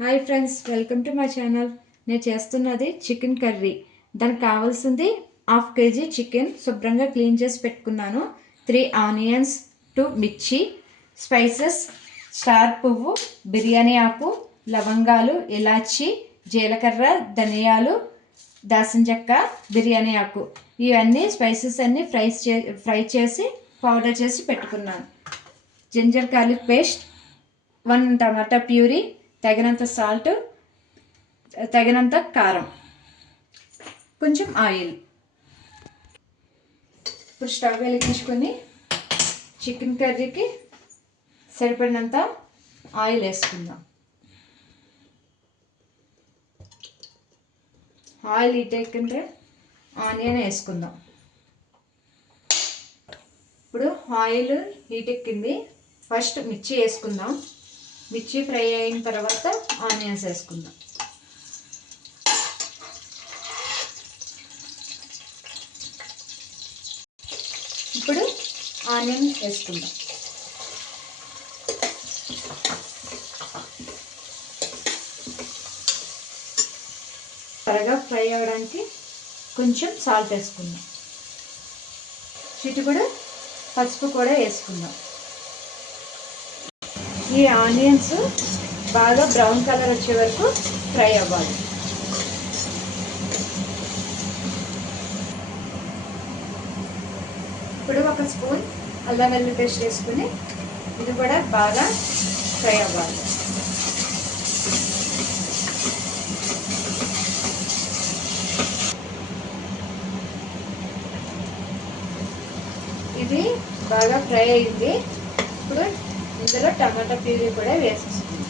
Hi friends, welcome to my channel. నేను చేస్తున్నది chicken curry. దానికి కావాల్సింది 1/2 kg చికెన్ శుభ్రంగా క్లీన్ చేసి పెట్టుకున్నాను. 3 ఆనియన్స్, 2 మిర్చి, స్పైసెస్ స్టార్ పువ్వు, బిర్యానీ ఆకు, లవంగాలు, ఇలాచి, జీలకర్ర, ధనియాలు, దాల్చిన చెక్క, బిర్యానీ ఆకు. ఇవన్నీ స్పైసెస్ అన్నీ ఫ్రై చేసి పౌడర్ చేసి పెట్టుకున్నాను. జింజర్ గార్లిక్ పేస్ట్, 1 టమాటా ప్యూరీ, తగినంత సాల్ట్, తగినంత కారం, కొంచెం ఆయిల్. ఇప్పుడు స్టవ్ వెలిగించుకొని చికెన్ కర్రీకి సరిపడినంత ఆయిల్ వేసుకుందాం. ఆయిల్ హీట్ ఎక్కింటే ఆనియన్ వేసుకుందాం. ఇప్పుడు ఆయిల్ హీట్ ఎక్కింది. ఫస్ట్ మిర్చి వేసుకుందాం. మిర్చి ఫ్రై అయిన తర్వాత ఆనియన్స్ వేసుకుందాం. ఇప్పుడు ఆనియన్ వేసుకుందాం. త్వరగా ఫ్రై అవ్వడానికి కొంచెం సాల్ట్ వేసుకుందాం. చిటికెడు పసుపు కూడా వేసుకుందాం. ఈ ఆనియన్స్ బాగా బ్రౌన్ కలర్ వచ్చే వరకు ఫ్రై అవ్వాలి. ఇప్పుడు 1 స్పూన్ అల్లం వెల్లుల్లి పేస్ట్ వేసుకుని ఇది కూడా బాగా ఫ్రై అవ్వాలి. ఇది బాగా ఫ్రై అయింది. ఇప్పుడు ఇందులో టమాటా ప్యూరీ కూడా వేసేసుకుందాం.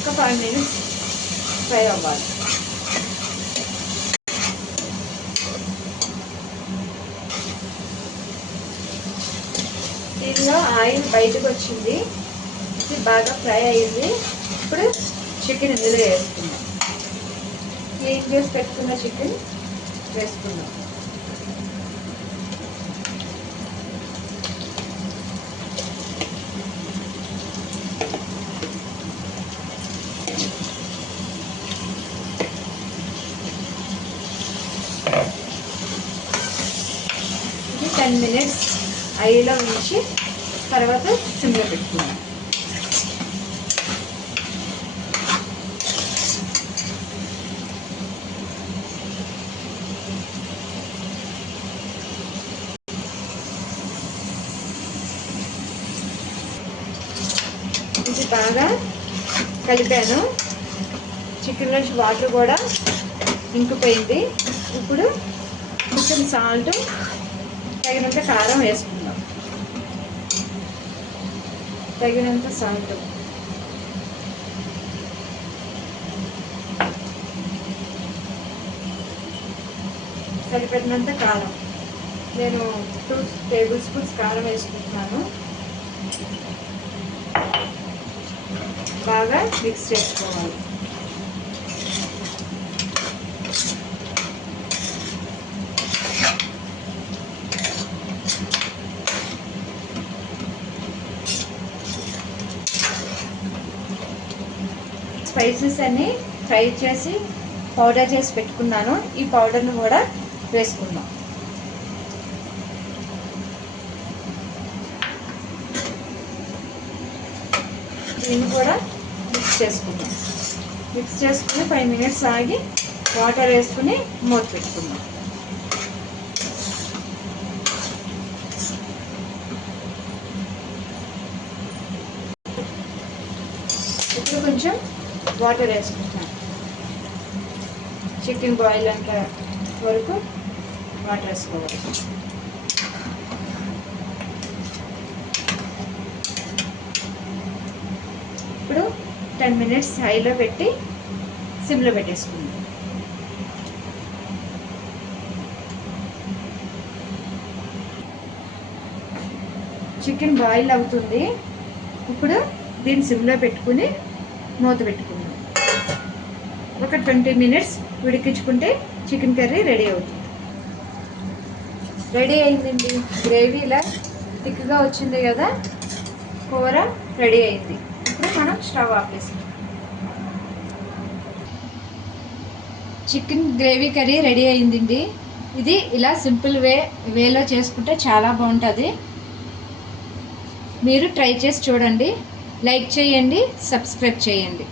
ఒక 5 minutes ఫ్రై అవ్వాలి. దీనిలో ఆయిల్ బయటకు వచ్చింది. ఇది బాగా ఫ్రై అయ్యింది. ఇప్పుడు చికెన్ ఇందులో వేసుకుందాం. క్లీన్ చేసి పెట్టుకున్న చికెన్ వేసుకుందాం. ఇది 10 minutes ఐలో ఉంచి తర్వాత సిమ్లో పెట్టుకుందాం. ఇది బాగా కలిపాను. చికెన్ నుంచి వాటర్ కూడా ఇంకిపోయింది. ఇప్పుడు కొంచెం సాల్ట్, తగినంత కారం వేసుకుందాం. తగినంత సాల్ట్, సరిపడినంత కారం. నేను 2 టేబుల్ స్పూన్స్ కారం వేసుకుంటున్నాను. బాగా మిక్స్ చేసుకోవాలి. స్పైసెస్ అన్నీ ఫ్రై చేసి పౌడర్ చేసి పెట్టుకున్నాను. ఈ పౌడర్ను కూడా వేసుకుందాం. దీన్ని కూడా మిక్స్ చేసుకుందాం. మిక్స్ చేసుకుని 5 minutes ఆగి వాటర్ వేసుకుని మూత పెట్టుకుందాం. ఇప్పుడు కొంచెం వాటర్ వేసుకుంటాను. చికెన్ బాయిల్ అంత వరకు వాటర్ వేసుకోవాలి. ఇప్పుడు 10 minutes హైలో పెట్టి సిమ్లో పెట్టేసుకుందాం. చికెన్ బాయిల్ అవుతుంది. ఇప్పుడు దీన్ని సిమ్లో పెట్టుకుని మూత పెట్టుకుందాం. ఒక 20 minutes ఉడికించుకుంటే చికెన్ కర్రీ రెడీ అవుతుంది. రెడీ అయిందండి. గ్రేవీ ఇలా థిక్గా వచ్చింది కదా, కూర రెడీ అయింది. ఇప్పుడు మనం స్టవ్ ఆపేసాం. చికెన్ గ్రేవీ కర్రీ రెడీ అయిందండి. ఇది ఇలా సింపుల్ వేలో చేసుకుంటే చాలా బాగుంటుంది. మీరు ట్రై చేసి చూడండి. లైక్ చేయండి, సబ్స్క్రైబ్ చేయండి.